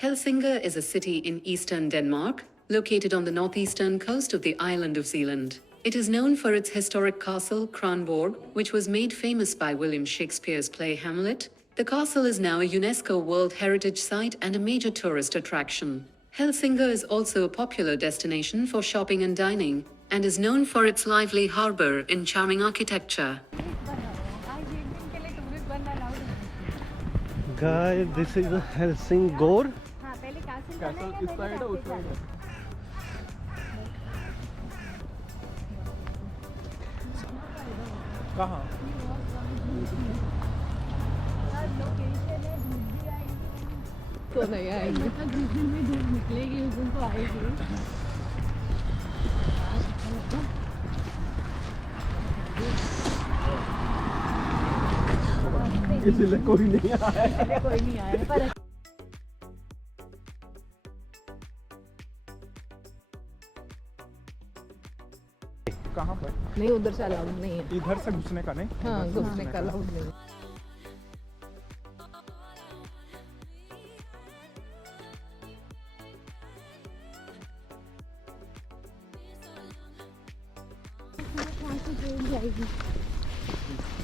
Helsingør is a city in eastern Denmark, located on the northeastern coast of the island of Zealand. It is known for its historic castle, Kronborg, which was made famous by William Shakespeare's play Hamlet. The castle is now a UNESCO World Heritage Site and a major tourist attraction. Helsingør is also a popular destination for shopping and dining, and is known for its lively harbor and charming architecture. Guys, this is Helsingor. Castle इस side है उस side है कहाँ तो नहीं आएगी जिस दिन में धूप निकलेगी उस दिन तो आएगी इसलिए कोई नहीं आया कोई नहीं आया पर कहाँ पर नहीं उधर से अलाउड नहीं है इधर से घुसने का नहीं हाँ घुसने का अलाउड नहीं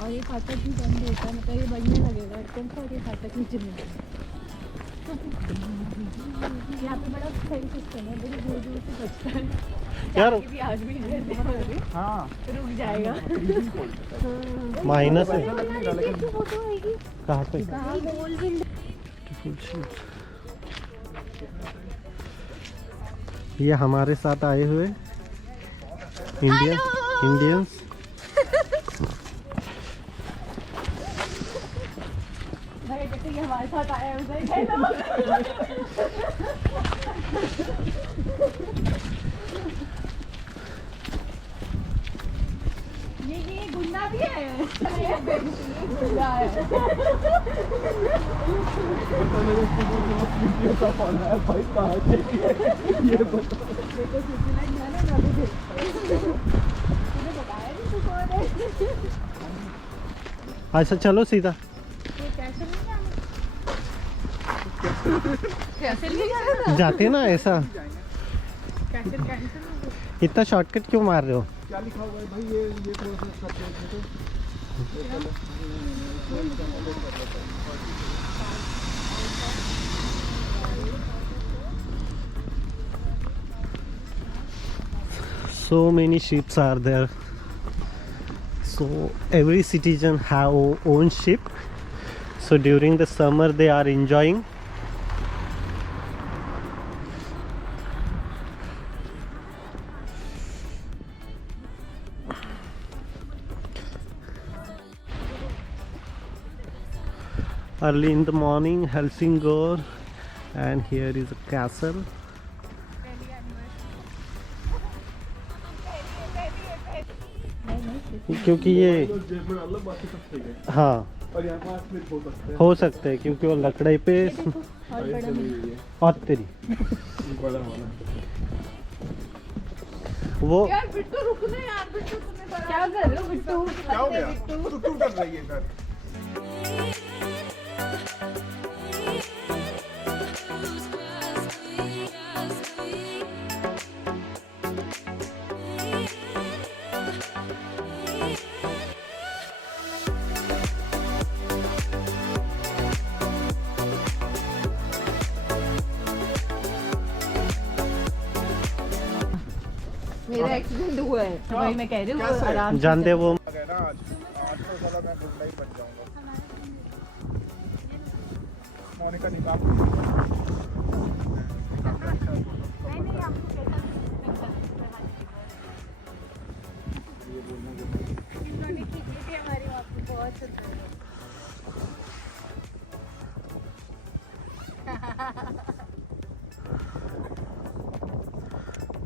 और ये फाटक भी बंद होता है मतलब ये बजने लगेगा एकदम से ये फाटक नीचे नहीं यहाँ पे बड़ा सही सिस्टम है बड़ी दूर दूर से बचता है यार भी आज भी हाँ रुक जाएगा माइनस है फोटो आएगी कहाँ पे ये हमारे साथ आए हुए इंडियंस भाई जैसे ये हमारे साथ आया है उसे ये गुंडा भी है गुंडा है भाई कहाँ ये अच्छा चलो सीधा जाते ना ऐसा इतना शॉर्टकट क्यों मार रहे हो क्या लिखा हुआ है भाई ये प्रोसेस करते हैं so many ships are there, so every citizen have own ship, so during the summer they are enjoying. Early in the morning, Helsingor, and here is a castle. क्योंकि ये हाँ हो सकते हैं क्योंकि वो लकड़े पे और तेरी वो यार बिट्टू रुकने यार बिट्टू तुम्हें क्या कर रहे हो बिट्टू क्या हो गया टू कर रही है सर मेरा एक्सीडेंट हुआ है तो भाई मैं कह रही हूँ आराम से जानते वो आज तो साला मैं गुंडा ही बन जाऊंगा मोनिका निकाल नहीं आपको कैसा हमारी आपको बहुत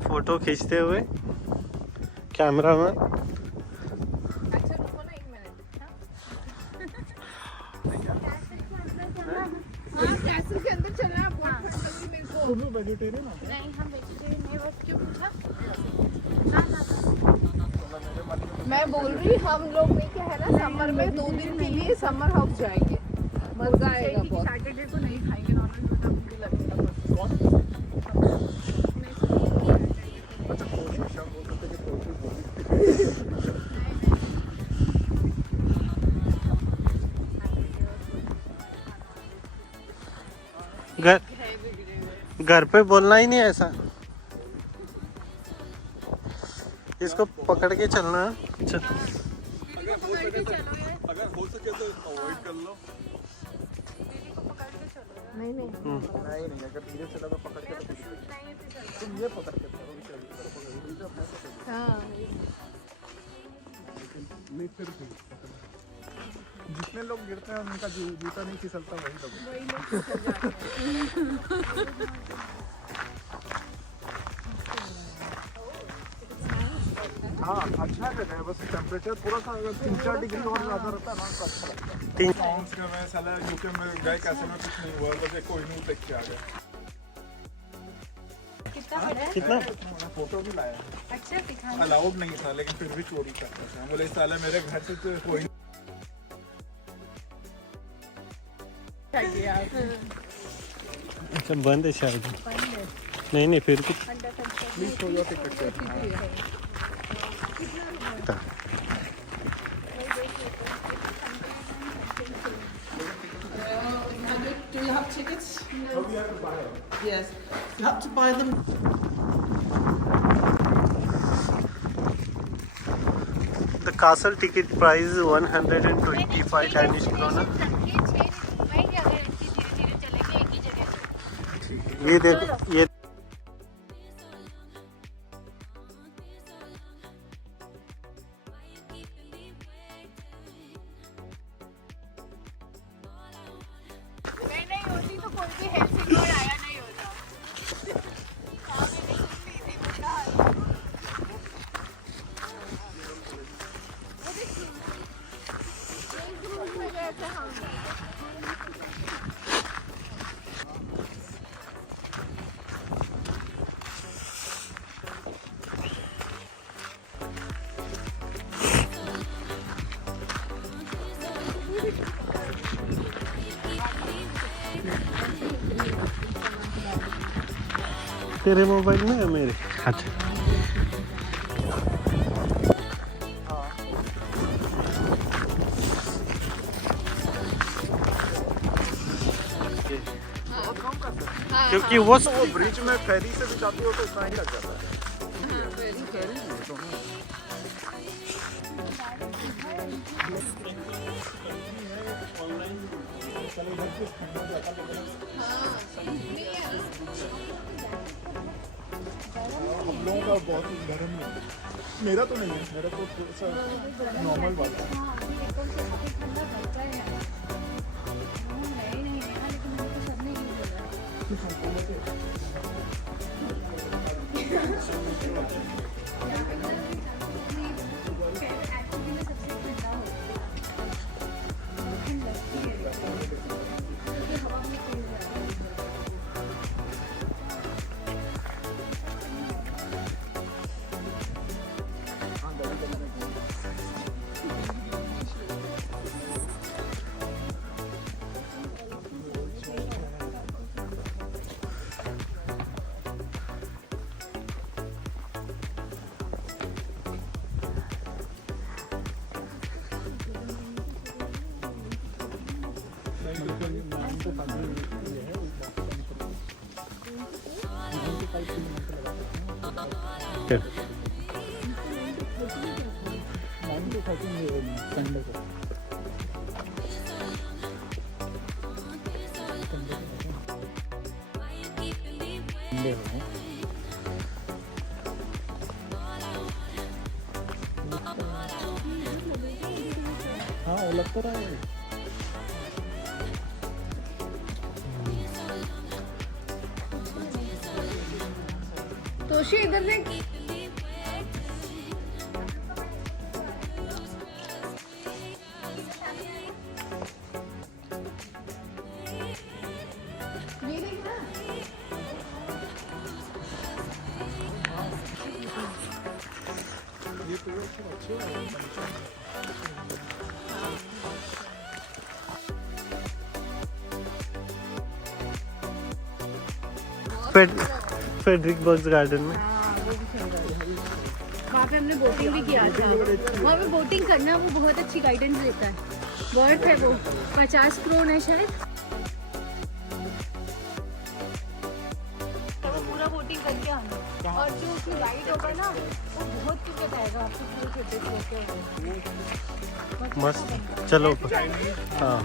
फोटो खींचते हुए कैमरा में अच्छा रुको ना एक मिनट हाँ कैसल के अंदर चलना है बहुत ठंड लगी मेरे को तुम वेजिटेरियन हो नहीं हम वेजिटेरियन नहीं बस क्यों पूछा मैं बोल रही हम लोग नहीं क्या है ना समर में 2 दिन के लिए समर हाउस जाएंगे मजा आएगा बहुत सैटरडे को नहीं खाएंगे नॉनवेज मुझे लगेगा घर पे बोलना ही नहीं ऐसा, इसको पकड़ के चलना। चल अगर हो सके तो अवॉइड कर लो। नहीं नहीं अगर धीरे चला तो पकड़ के तुम ये पकड़ के चलो। हाँ जितने लोग गिरते हैं उनका जूता नहीं फिसलता, वही लोग हाँ अच्छा जगह है, बस टेम्परेचर थोड़ा सा 3-4 डिग्री और ज़्यादा रहता है ना तो अच्छा लगता है। फ्रांस का मैं साला यूके में गए कैसे में कुछ नहीं हुआ, बस एक कोहिनूर देख के आ गए। कितना फोटो भी लाया, अच्छा दिखा अलाउड नहीं था लेकिन फिर भी चोरी करता था। बोले साला मेरे घर से तो कोई अच्छा बंद है शायद। नहीं फिर भी please show your ticket. Do you have tickets? No. We have to buy it. Yes. You have to buy them. The castle ticket price is 125 Danish kroner. ये देखो ये नहीं होती तो कोई भी हेल्सिंगोर आया नहीं होता। तेरे मोबाइल में है मेरे। अच्छा क्योंकि वो ब्रिज में फेरी से भी जाती हो तो इतना ही लग जाता है। हम लोगों का बहुत गर्म है, मेरा तो नहीं है, मेरा तो थोड़ा सा नॉर्मल बात है। हाँ वो लग तो रहा है। तोशी इधर देख। फेडरिक बर्ग्स गार्डन में वहाँ पे हमने बोटिंग भी किया था। वहाँ पे बोटिंग करना वो बहुत अच्छी गाइडेंस देता है, वर्थ है वो। 50 करोड़ है शायद। करके आना, और जो उसमें राइड होगा ना वो बहुत कुछ बताएगा आपको पूरे छोटे छोटे। मस्त, चलो। हाँ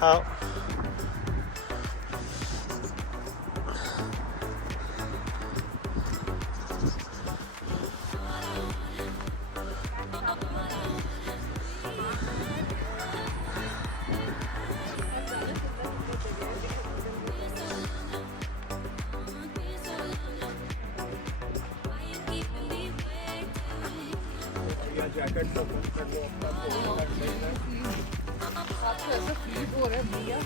हाँ जैकेट आपको ऐसा फील हो रहा है भैया।